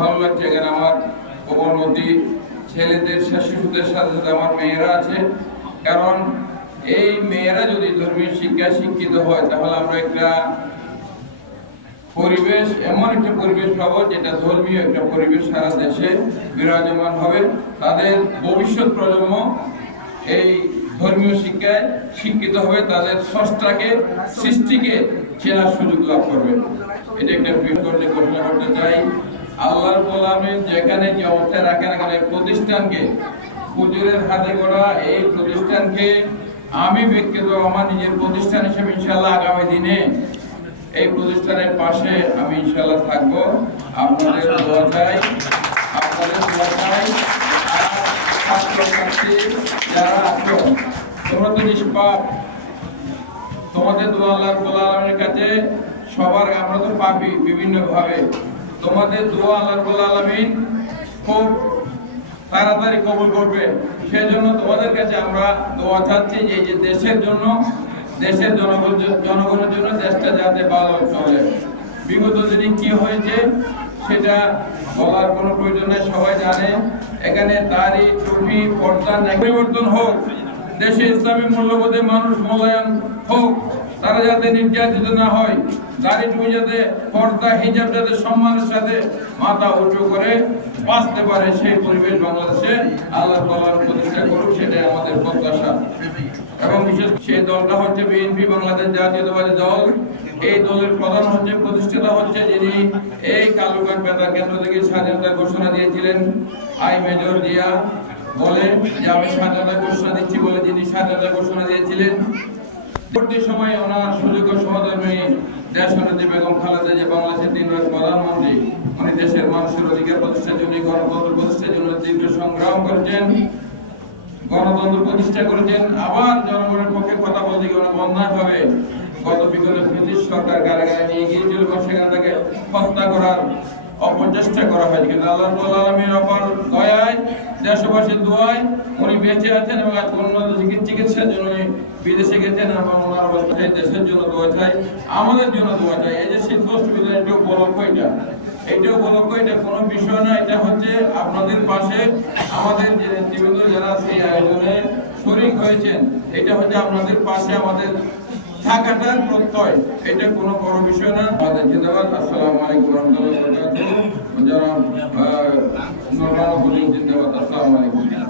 ভালো লাগছে এখানে আমার কোমলমতি ছেলেদের শিশুদের সাথে সাথে আমার মেয়েরা আছে। কারণ এই মেয়েরা যদি ধর্মীয় শিক্ষা শিক্ষিত হয়, তাহলে আমরা একটা পরিবেশ, এমন একটা পরিবেশ পাবো যেটা ধর্মীয় একটা পরিবেশ সারা দেশে বিরাজমান হবে। তাদের ভবিষ্যৎ প্রজন্ম এই ধর্মীয় শিক্ষায় শিক্ষিত হবে। তাদের স্রষ্টাকে, সৃষ্টিকে চেনার সুযোগ লাভ করবে। এটা একটা ঘোষণা করতে চাই। আল্লাহর গোলামের যেখানে যে অবস্থায় রাখেন, এখানে প্রতিষ্ঠানকে, হুজুরের হাতে গড়া এই প্রতিষ্ঠানকে আমি ব্যক্তিগত আমার নিজের প্রতিষ্ঠান হিসেবে ইনশাল্লাহ আগামী দিনে এই প্রতিষ্ঠানের পাশে আমি ইনশাল্লাহ থাকব। আপনাদের দোয়া আপনাদের দোয়া যারা আছো, তোমরা তো নিষ্পাপ। তোমাদের দোয়া আল্লাহ কাছে সবার, আমরা তো পাবি বিভিন্ন ভাবে। তোমাদের দোয়া আল্লাহ আলামিন খুব তাড়াতাড়ি কবুল করবে। সেজন্য তোমাদের কাছে আমরা দোয়া চাচ্ছি যে যে দেশের জন্য, দেশের জনগণ জনগণের জন্য দেশটা যাতে ভালো চলে। বিগত দিনে কি হয়েছে সেটা বলার কোনো প্রয়োজন নেই, সবাই জানে। এখানে দাড়ি, টুপি, পর্দা পরিবর্তন হোক, দেশে ইসলামী মূল্যবোধে মানুষ মূল্যায়ন হোক তারা যাতে নির্যাতিত না হয় দাড়ি টুপি যাতে পর্দা, হিজাব যাতে সম্মানের সাথে মাথা উঁচু করে বাঁচতে পারে, সেই পরিবেশ বাংলাদেশে আল্লাহ তাআলা প্রতিষ্ঠা করুক, সেটাই আমাদের প্রত্যাশা। এবং বিশেষ সেই দলটা হচ্ছে বিএনপি, বাংলাদেশ জাতীয়তাবাদী দল। এই দলের প্রধান হচ্ছে, প্রতিষ্ঠাতা হচ্ছে যিনি এই কালুঘাট বেতার কেন্দ্র থেকে স্বাধীনতা ঘোষণা দিয়েছিলেন, আই মেজর জিয়া বলে, যে আমি স্বাধীনতা ঘোষণা দিচ্ছি বলে যিনি স্বাধীনতা ঘোষণা দিয়েছিলেন পরবর্তী সময়ে ওনার সুযোগ্য সহধর্মী দেশ বেগম খালেদা যে বাংলাদেশের তিনবার প্রধানমন্ত্রী, উনি দেশের মানুষের অধিকার প্রতিষ্ঠার জন্য গণতন্ত্র প্রতিষ্ঠার জন্য তীব্র সংগ্রাম করেছেন, গণতন্ত্র প্রতিষ্ঠা করেছেন, আবার জনগণের পক্ষে কথা বলতে গিয়ে অন্যায় ভাবে গত বিগত ব্রিটিশ সরকার কারাগারে নিয়ে গিয়েছিল সেখান থেকে হত্যা করার অপচেষ্টা করা হয়েছে কিন্তু আল্লাহ অপার দয়ায় দেশবাসীর দোয়ায় উনি বেঁচে আছেন এবং চিকিৎসার জন্য বিদেশে গেছেন। এবং ওনার দেশের জন্য দোয়া চাই, আমাদের জন্য দোয়া চাই। এই যে এটা উপলক্ষ এটা। এটা উপলক্ষ এটা কোনো বিষয় না, এটা হচ্ছে আপনাদের পাশে আমাদের যে নেতৃবৃন্দ যারা সেই আয়োজনে শরিক হয়েছেন, এটা হচ্ছে আপনাদের পাশে আমাদের থাকাটার প্রত্যয়। এটা কোনো বড় বিষয় না। আমাদের জিন্দাবাদ। আসসালামু আলাইকুম রহমতুল্লাহ যারা জিন্দাবাদ। আসসালামু আলাইকুম।